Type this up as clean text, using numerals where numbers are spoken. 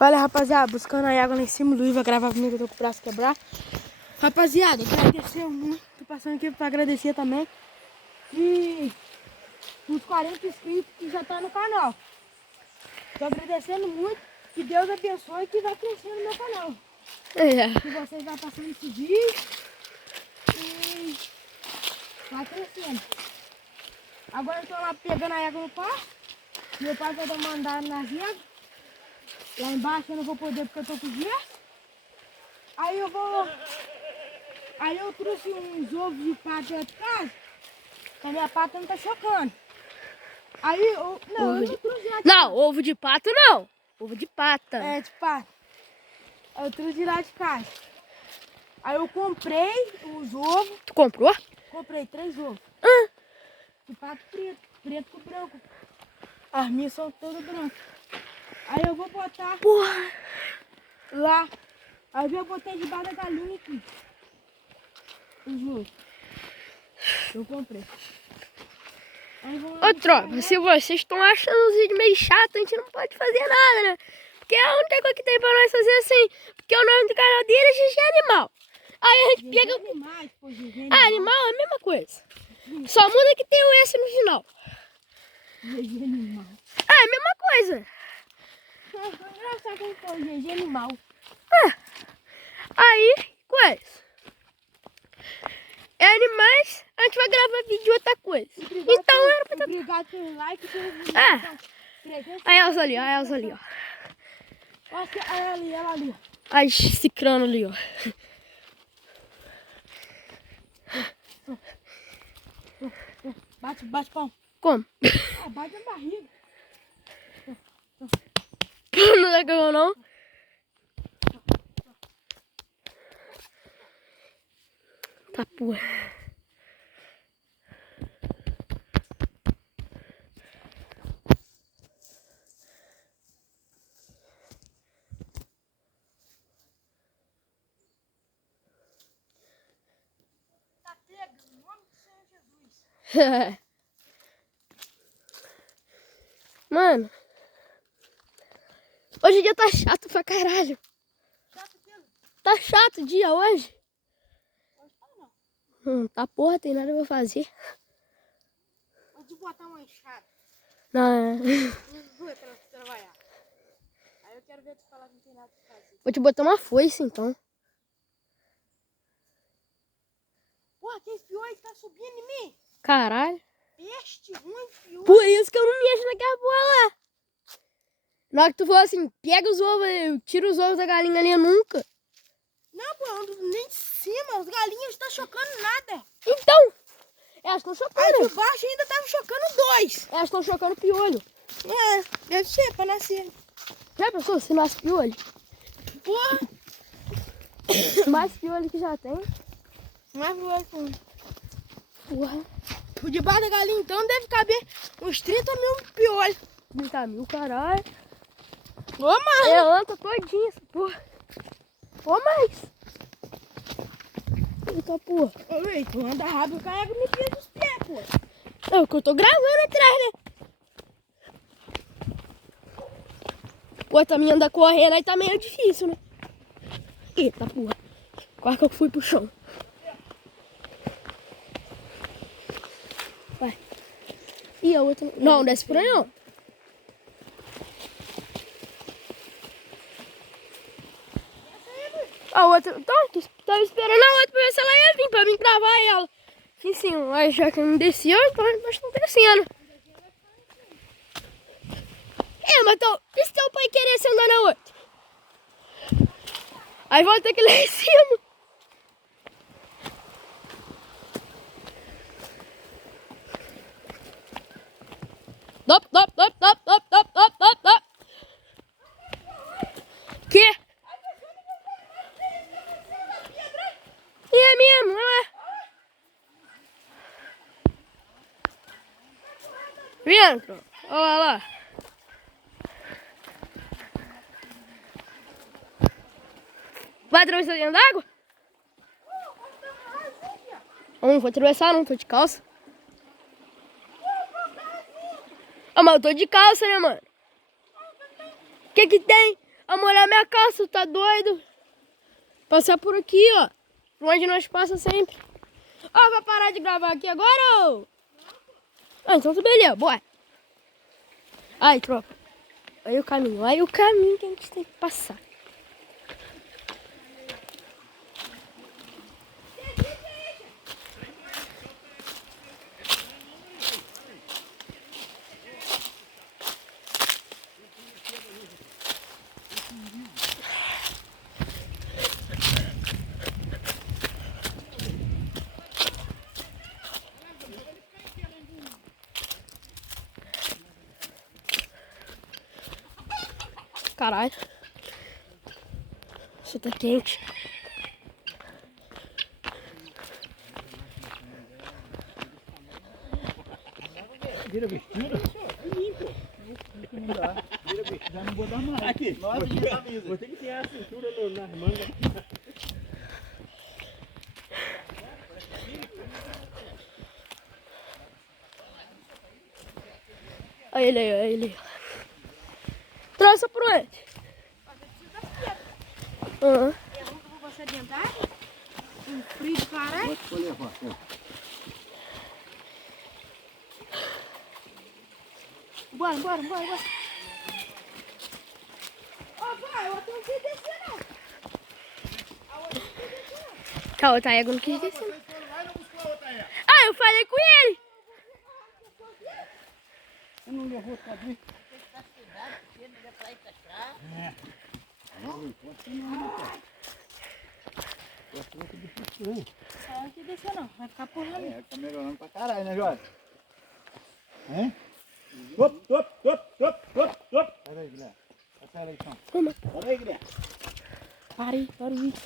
Olha, rapaziada, buscando a água lá em cima. O Luiz vai gravar comigo, eu tô com o braço quebrado. Rapaziada, agradecer muito. Tô passando aqui pra agradecer também. E os 40 inscritos que já tá no canal. Tô agradecendo muito. Que Deus abençoe e que vai crescendo no meu canal. Que vocês vão passando esse vídeo. E vai crescendo. Agora eu tô lá pegando a água no pai. Meu pai vai dar mandar nas águas. Lá embaixo eu não vou poder porque eu tô com dia. Aí eu vou... Aí eu trouxe uns ovos de pato lá de casa. Que a minha pata não tá chocando. Aí eu... Não, eu não trouxe lá de Não, casa. ovo de pato não. Ovo de pata. É, de pato. Aí eu trouxe de lá de casa. Aí eu comprei os ovos. Tu comprou? Comprei 3 ovos. Ah. De pato preto. Preto com branco. As minhas são todas brancas. Aí eu vou botar... Porra. Lá. Aí eu botei debaixo da galinha aqui. Os ovos. Eu comprei. Aí vou lá Ô, buscar tropa, água. se vocês estão achando os vídeos meio chato, a gente não pode fazer nada, né? Porque a única coisa que tem pra nós fazer assim, porque o nome do canal dele é GG Animal. Aí a gente pega... Animais, pô, GG Ah, animal é a mesma coisa. Só muda que tem o S no final. GG Animal. Ah, é a mesma coisa. Foi engraçado quem foi GG Animal. Aí, coisa. É animais, a gente vai gravar vídeo de outra coisa. Então era pra... Obrigado pelo like. Ah. Aí Elza ali, ó, a Elza ali, ó. Olha ela ali, ela ali. Ai, esse crânio ali, ó. Bate, bate pão. Como? Ah, bate na barriga. Não é que não? Tá porra. Tá pega, em nome do Senhor Jesus. Mano, hoje o dia tá chato pra caralho. Chato aquilo. Tá chato o dia hoje. Hoje tá não. Tá porra, tem nada pra fazer. Vou te botar uma enxada. Não, Pra trabalhar. Aí eu quero ver tu falar que não tem nada pra fazer. vou te botar uma foice então. Porra, que esse piolho aí que tá subindo em mim? Caralho. Peste ruim, piolho. Por isso que eu não mexo naquela porra lá. Na hora que tu falou assim, pega os ovos, eu tiro os ovos da galinha ali, eu nunca. Não, pô, nem de cima, as galinhas não estão chocando nada. Então, elas estão Aí chocando. de baixo ainda tava chocando 2. Elas estão chocando piolho. É, deve ser pra nascer. Já pensou se nasce piolho? Porra, Mais piolho que já tem. mas vai com... Porra. Por debaixo da galinha então deve caber uns 30 mil piolhos. 30 mil, caralho. Ô, mano. Levanta todinha essa porra. Ou mais. Eita porra. Ô, Luiz, tu anda rápido, eu carrego no pé dos pés, pô. É o que eu tô gravando atrás, né? Pô, também andar correndo aí tá meio difícil, né? Eita porra. Quase que eu fui pro chão. Vai. E a outra... Não, desce por aí não. A outra... Então, tava esperando a outra pra ver se ela ia vir, pra mim gravar ela. Aqui em cima. Mas já que não desceu, então nós estamos descendo. É, mas então, e se teu pai querer se andar na outra? Aí volta aqui lá em cima. Dop, dop, dop, dop, dop, dop, dop, dop, dop. Que? E é mesmo, olha lá. Vento, olha lá. Vai atravessar dentro d'água? Não vou atravessar não, tô de calça. Ah, mas eu tô de calça, né, mano? O que que tem? a molhar minha calça, tá doido? Passar por aqui, ó. Por onde nós passamos sempre. Ó, vai parar de gravar aqui agora, ô? Ah, então tudo beleza, bora. Aí, tropa. Aí o caminho que a gente tem que passar. Caralho. Isso tá quente. Vira vestido? Não dá. Vira vestido. Já não vou dar mais. Aqui. Nossa, vou ter que ter a cintura nas mangas. Olha ele aí, olha ele aí. Trouxe por onde? Aham. É ruim que eu vou você adiantar? Um frio de caralho. Pode levar. Bora. Ó, pai, eu tenho que descer, não. Tá, o Taego não quis descer. Ah, eu falei com ele. Eu não levou pra vir. É. Não que descer, não. Vai ficar por lá. Tá melhorando pra caralho, né, Jorge? Hein? Top. Pera aí, Guilherme. Pera aí, então. Vamos. Pera aí, Guilherme. Para aí, para o vídeo.